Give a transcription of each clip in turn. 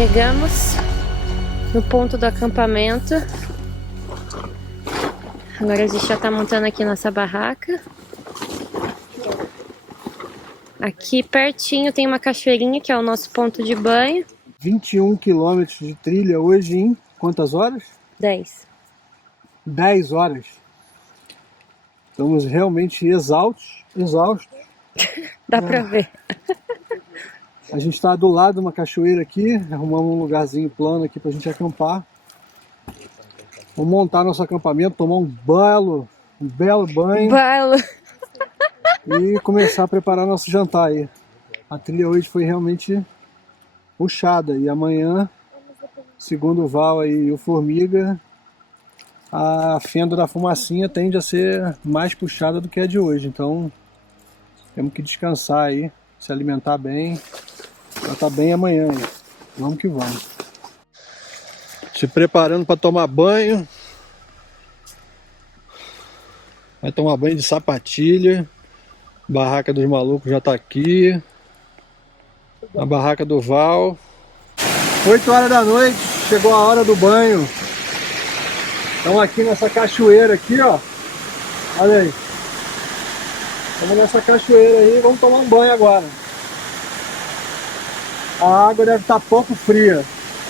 Chegamos no ponto do acampamento. Agora a gente já tá montando aqui nossa barraca. Aqui pertinho tem uma cachoeirinha, que é o nosso ponto de banho. 21 quilômetros de trilha hoje em quantas horas? 10. 10 horas. Estamos realmente exaustos. Dá pra ver. A gente está do lado de uma cachoeira aqui, arrumamos um lugarzinho plano aqui pra gente acampar. Vamos montar nosso acampamento, tomar um belo banho Bailo. e começar a preparar nosso jantar aí. A trilha hoje foi realmente puxada e amanhã, segundo o Val aí e o Formiga, a fenda da fumacinha tende a ser mais puxada do que a de hoje. Então temos que descansar aí, se alimentar bem, para estar bem amanhã aí. Vamos que vamos. Se preparando para tomar banho. Vai tomar banho de sapatilha. Barraca dos malucos já tá aqui. A barraca do Val. 8 horas da noite, chegou a hora do banho. Estamos aqui nessa cachoeira aqui, ó. Olha aí. Estamos nessa cachoeira aí, vamos tomar um banho agora. A água deve estar pouco fria,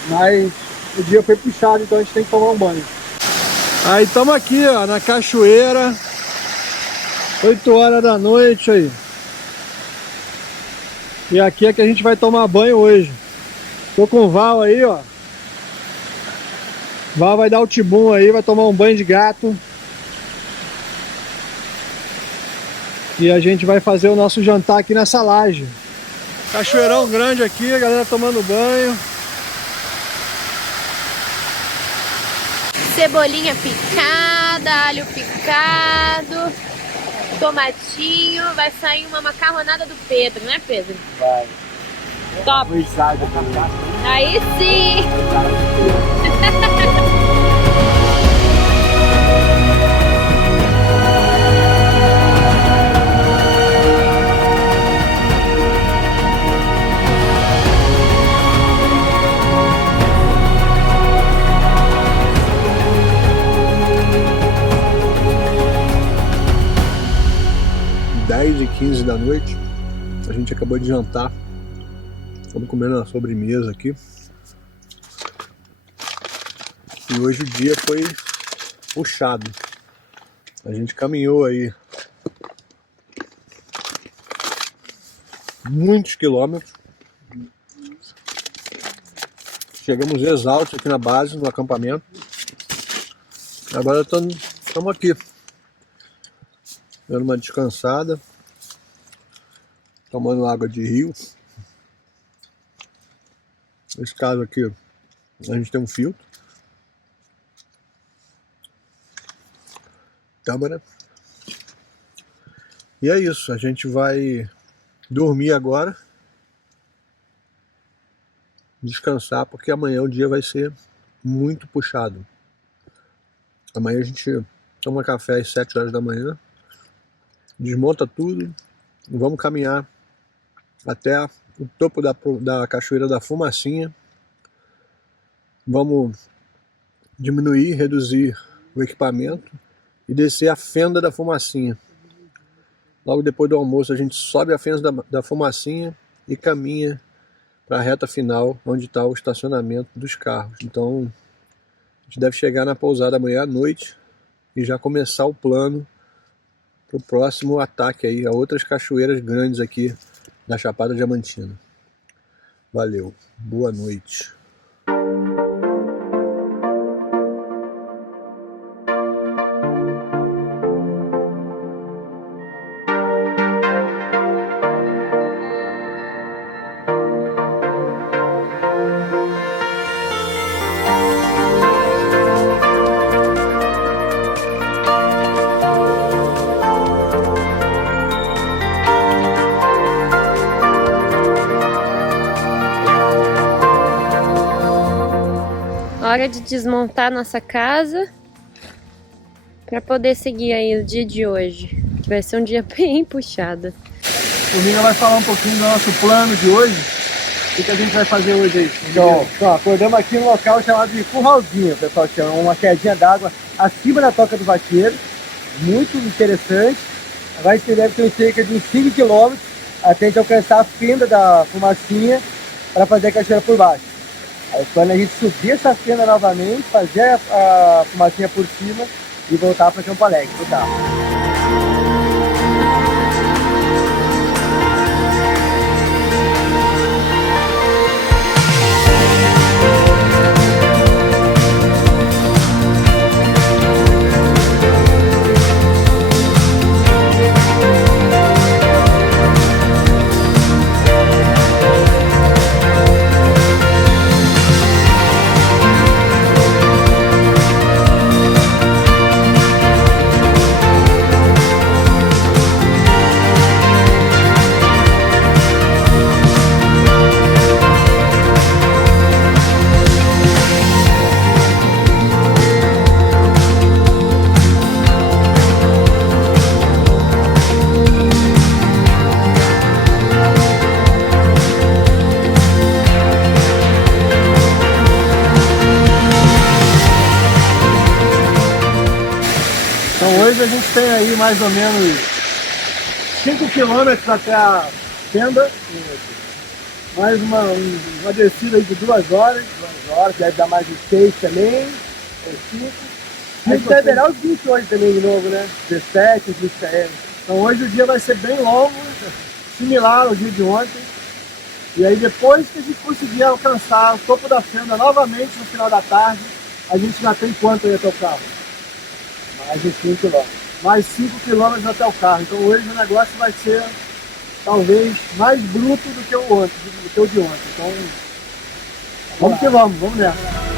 mas o dia foi puxado, então a gente tem que tomar um banho. Aí estamos aqui, ó, na cachoeira. 8 horas da noite aí. E aqui é que a gente vai tomar banho hoje. Tô com o Val aí, ó. Val vai dar o tibum aí, vai tomar um banho de gato. E a gente vai fazer o nosso jantar aqui nessa laje. Cachoeirão grande aqui, a galera tomando banho. Cebolinha picada, alho picado, tomatinho. Vai sair uma macarronada do Pedro, né, Pedro? Vai. Top! Aí sim! E 15 da noite, a gente acabou de jantar. Estamos comendo uma sobremesa aqui. E hoje o dia foi puxado. A gente caminhou aí muitos quilômetros. Chegamos exaustos aqui na base, no acampamento. Agora estamos aqui, dando uma descansada, tomando água de rio. Nesse caso aqui, a gente tem um filtro. Câmara. E é isso, a gente vai dormir agora. Descansar, porque amanhã o dia vai ser muito puxado. Amanhã a gente toma café às 7 horas da manhã. Desmonta tudo. E vamos caminhar até o topo da Cachoeira da Fumacinha. Vamos diminuir, reduzir o equipamento e descer a fenda da Fumacinha. Logo depois do almoço a gente sobe a fenda da Fumacinha e caminha para a reta final, onde está o estacionamento dos carros. Então a gente deve chegar na pousada amanhã à noite e já começar o plano para o próximo ataque aí a outras cachoeiras grandes aqui da Chapada Diamantina. Valeu, boa noite. Hora de desmontar nossa casa para poder seguir aí o dia de hoje, que vai ser um dia bem puxado. O Formiga vai falar um pouquinho do nosso plano de hoje. que a gente vai fazer hoje aí? Então, acordamos aqui num local chamado de Curralzinho, pessoal, que é uma quedinha d'água acima da Toca do Vaqueiro, muito interessante. Agora a gente deve ter cerca de uns 5 km até a gente alcançar a fenda da Fumacinha para fazer a cachoeira por baixo. Aí quando a gente subir essa fenda novamente, fazer a Fumacinha por cima e voltar para Campo Alegre, pro carro. Então hoje a gente tem aí mais ou menos 5 km até a fenda, mais uma descida aí de 2 horas, Deve dar mais de 6 também, ou 5. A gente deve virar os 20 hoje também de novo, né? 17, 20 km. Então hoje o dia vai ser bem longo, similar ao dia de ontem. E aí depois que a gente conseguir alcançar o topo da fenda novamente no final da tarde, a gente já tem quanto aí até o carro? Mais de 5 km. Mais 5 km até o carro. Então hoje o negócio vai ser talvez mais bruto do que o de ontem. Então vamos que vamos nessa.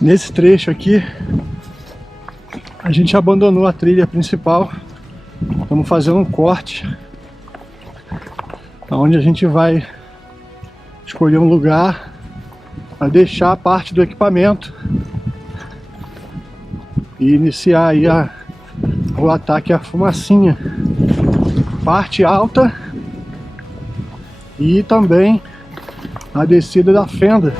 Nesse trecho aqui, a gente abandonou a trilha principal. Estamos fazendo um corte, onde a gente vai escolher um lugar para deixar parte do equipamento e iniciar aí o ataque à Fumacinha, parte alta e também a descida da fenda.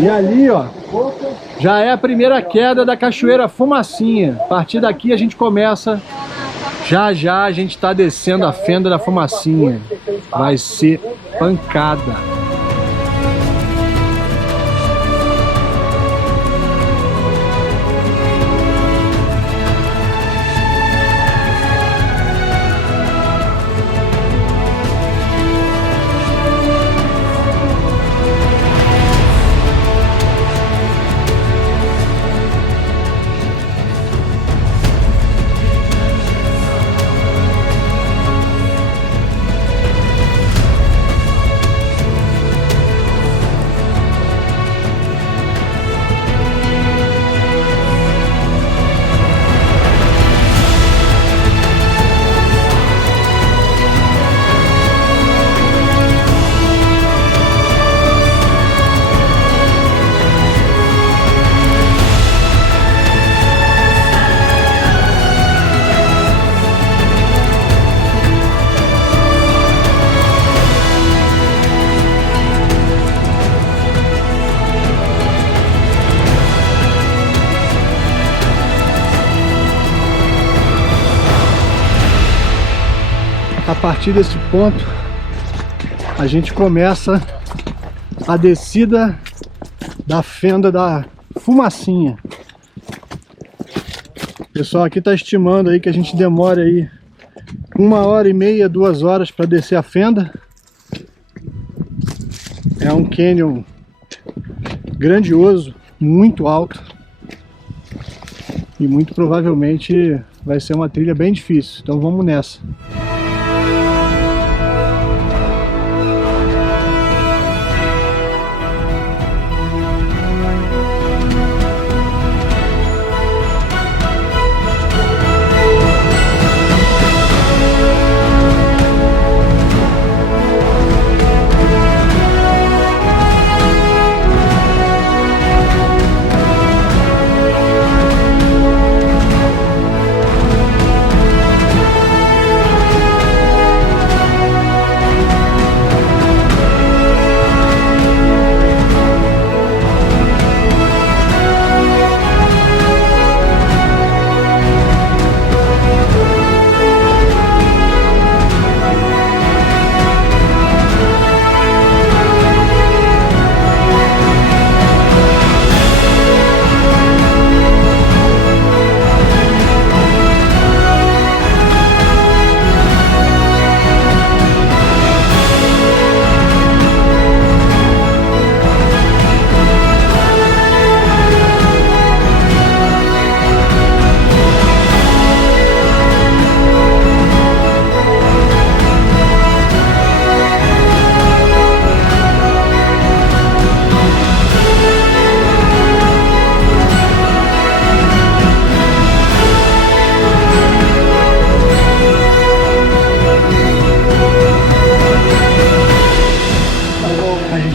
E ali, ó, já é a primeira queda da Cachoeira Fumacinha. A partir daqui a gente começa, já a gente tá descendo a fenda da Fumacinha. Vai ser pancada. A partir desse ponto, a gente começa a descida da fenda da Fumacinha. Pessoal, aqui tá estimando aí que a gente demora aí 1h30, 2 horas para descer a fenda. É um canyon grandioso, muito alto. E muito provavelmente vai ser uma trilha bem difícil. Então vamos nessa.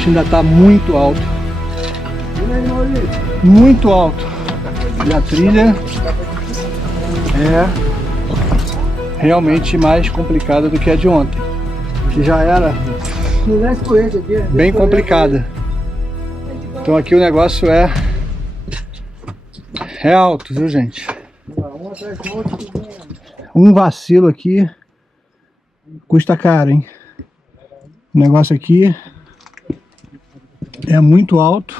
Ainda está muito alto, muito alto, e a trilha é realmente mais complicada do que a de ontem, que já era bem complicada. Então aqui o negócio é alto, viu, gente? Um vacilo aqui custa caro, hein? O negócio aqui é muito alto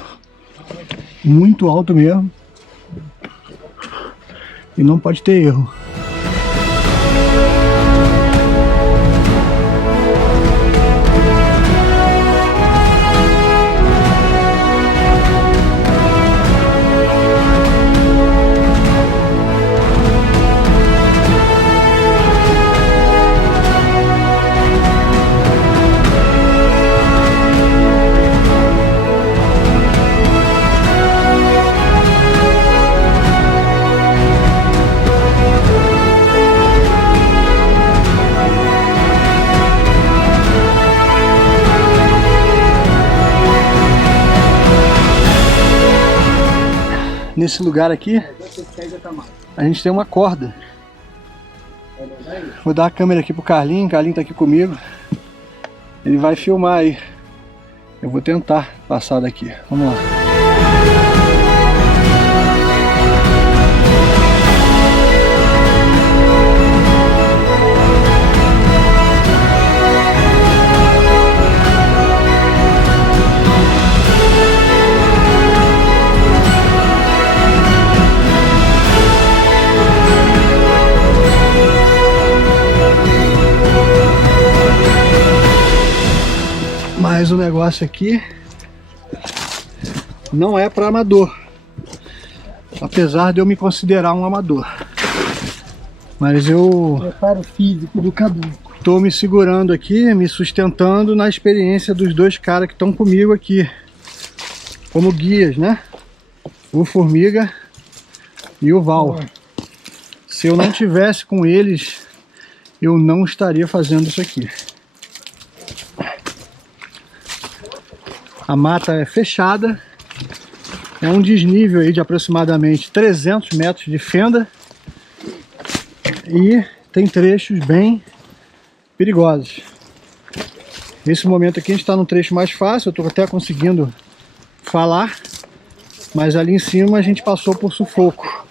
mesmo, e não pode ter erro. Nesse lugar aqui, a gente tem uma corda. Vou dar a câmera aqui pro Carlinho. Carlinho tá aqui comigo. Ele vai filmar aí. Eu vou tentar passar daqui. Vamos lá. Mas o negócio aqui não é para amador, apesar de eu me considerar um amador. Mas eu preparo físico do caboclo. Tô me segurando aqui, me sustentando na experiência dos dois caras que estão comigo aqui, como guias, né? O Formiga e o Val. Se eu não tivesse com eles, eu não estaria fazendo isso aqui. A mata é fechada, é um desnível aí de aproximadamente 300 metros de fenda e tem trechos bem perigosos. Nesse momento aqui a gente está num trecho mais fácil, eu estou até conseguindo falar, mas ali em cima a gente passou por sufoco.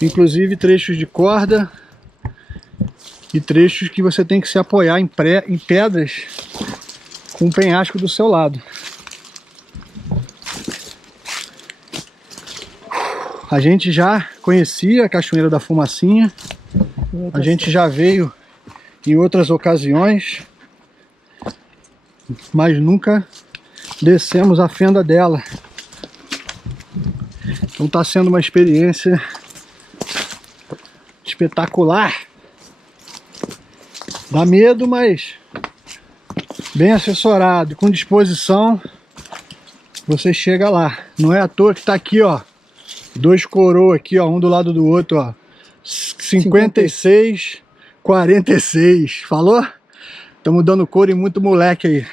Inclusive trechos de corda e trechos que você tem que se apoiar em pedras com um penhasco do seu lado. A gente já conhecia a Cachoeira da Fumacinha, a gente já veio em outras ocasiões, mas nunca descemos a fenda dela. Então está sendo uma experiência espetacular. Dá medo, mas bem assessorado, com disposição, você chega lá. Não é à toa que está aqui, ó, dois coroas aqui, ó, um do lado do outro, ó, 56, 46, falou? Estamos dando couro em muito moleque aí.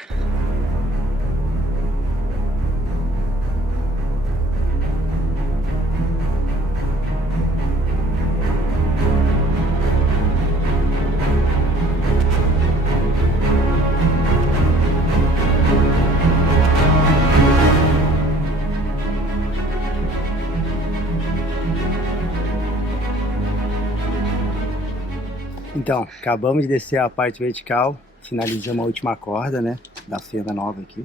Então, acabamos de descer a parte vertical, finalizamos a última corda, né, da fenda nova aqui.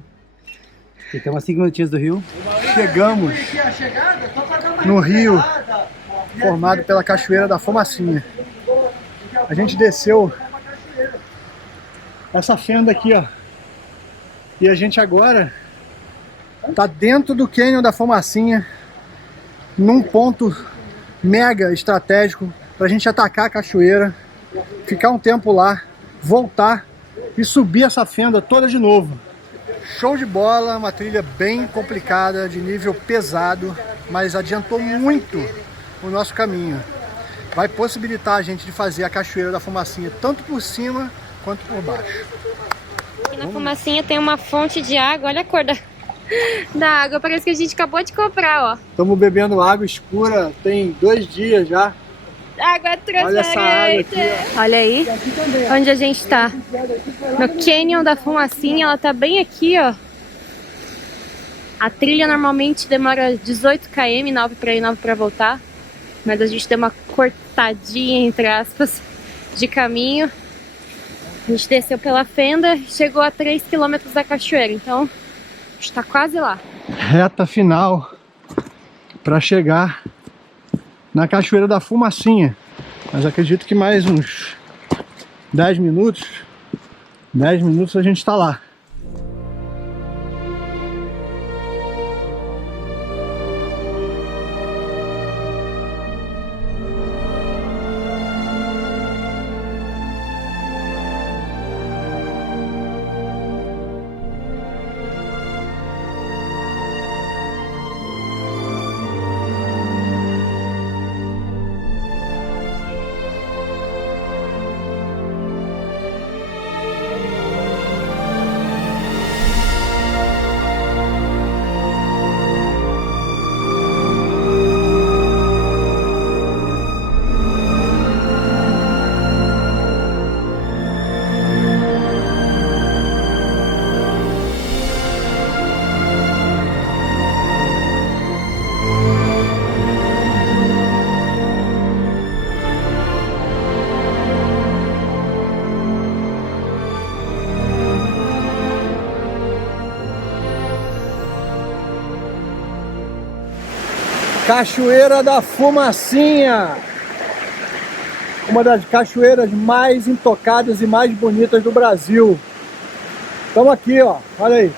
E estamos a 5 minutinhos do rio. Chegamos no rio formado pela Cachoeira da Fumacinha. A gente desceu essa fenda aqui, ó. E a gente agora tá dentro do Canyon da Fumacinha, num ponto mega estratégico pra gente atacar a cachoeira, ficar um tempo lá, voltar e subir essa fenda toda de novo. Show de bola, uma trilha bem complicada, de nível pesado, mas adiantou muito o nosso caminho. Vai possibilitar a gente de fazer a Cachoeira da Fumacinha tanto por cima quanto por baixo. Aqui na Fumacinha tem uma fonte de água, olha a cor da água, parece que a gente acabou de comprar, ó. Estamos bebendo água escura, tem 2 dias já. Água transparente. Olha essa água aqui, ó. Olha aí onde a gente tá. No Canyon da Fumacinha, ela tá bem aqui, ó. A trilha normalmente demora 18 km, 9 para ir, 9 para voltar. Mas a gente deu uma cortadinha, entre aspas, de caminho. A gente desceu pela fenda e chegou a 3 km da cachoeira. Então, a gente tá quase lá. Reta final para chegar na Cachoeira da Fumacinha, mas acredito que mais uns 10 minutos a gente está lá. Cachoeira da Fumacinha, uma das cachoeiras mais intocadas e mais bonitas do Brasil. Estamos aqui, ó, olha aí.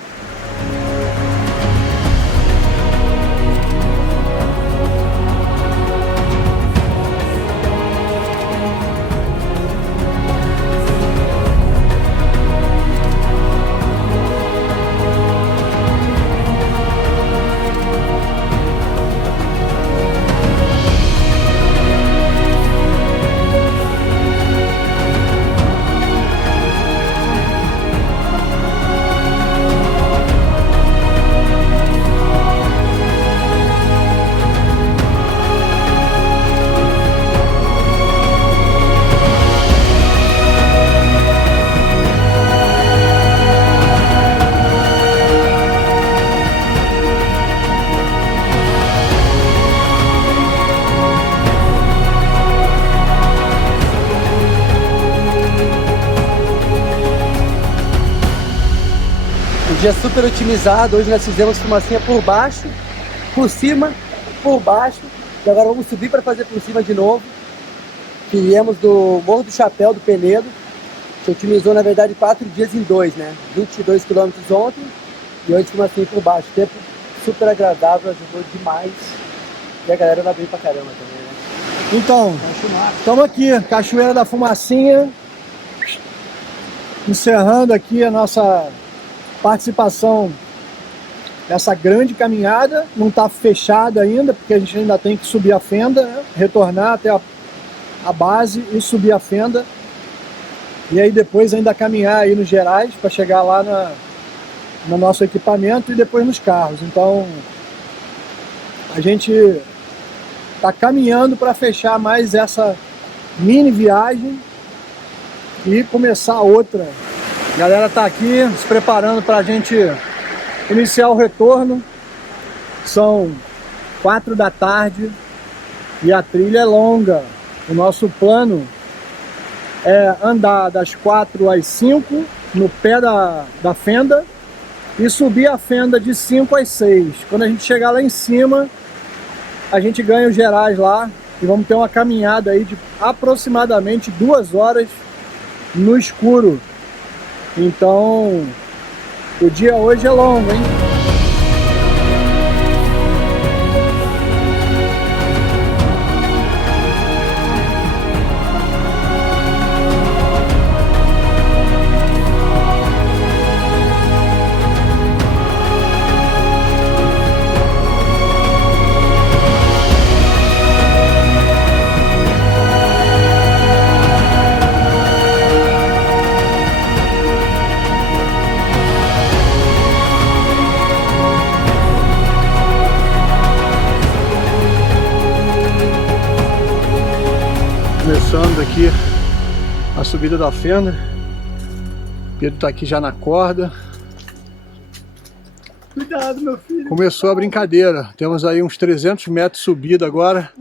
Dia super otimizado. Hoje nós fizemos fumacinha por baixo, por cima, por baixo E agora vamos subir para fazer por cima de novo. Que viemos do Morro do Chapéu, do Penedo. Que otimizou, na verdade, 4 dias em 2, né? 22 km ontem e hoje fomos assim por baixo. Tempo super agradável, ajudou demais. E a galera vai bem pra caramba também, né? Então, estamos aqui, Cachoeira da Fumacinha, encerrando aqui a nossa participação nessa grande caminhada. Não está fechada ainda, porque a gente ainda tem que subir a fenda, né? Retornar até a base e subir a fenda. E aí depois ainda caminhar aí nos Gerais para chegar lá no nosso equipamento e depois nos carros. Então a gente está caminhando para fechar mais essa mini viagem e começar outra. A galera tá aqui se preparando para a gente iniciar o retorno. São 4 da tarde e a trilha é longa. O nosso plano é andar das 4 às 5 no pé da fenda e subir a fenda de 5 às 6. Quando a gente chegar lá em cima, a gente ganha os Gerais lá e vamos ter uma caminhada aí de aproximadamente 2 horas no escuro. Então, o dia hoje é longo, hein? Começando aqui a subida da fenda. Pedro tá aqui já na corda. Cuidado, meu filho. Começou a brincadeira. Temos aí uns 300 metros de subida agora,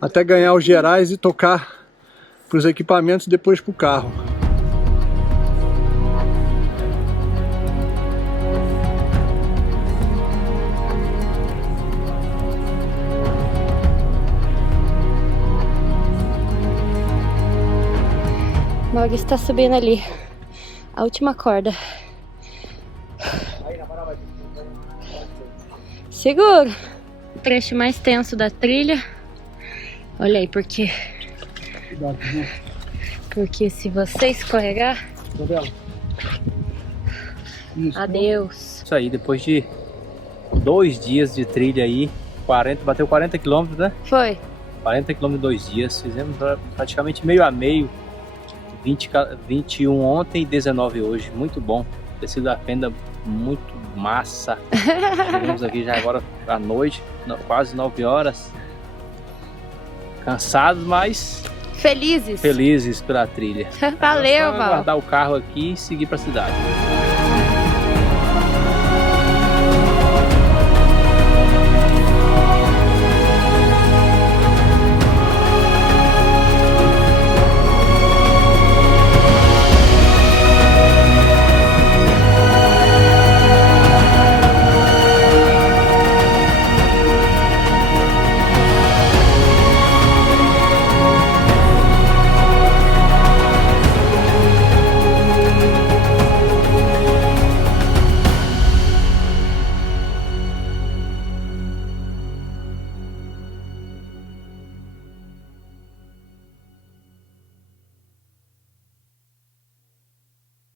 até ganhar os Gerais e tocar para os equipamentos e depois para o carro. Mog está subindo ali a última corda. Seguro. O trecho mais tenso da trilha. Olha aí, porque se você escorregar, adeus. Isso aí, depois de 2 dias de trilha aí, bateu 40 km, né? Foi. 40 km em 2 dias, fizemos praticamente meio a meio. 21 ontem e 19 hoje, muito bom. Descido da fenda muito massa. Chegamos aqui já agora à noite, quase 9 horas. Cansados, mas Felizes. felizes pela trilha. Valeu, Val. Val. Guardar o carro aqui e seguir para a cidade.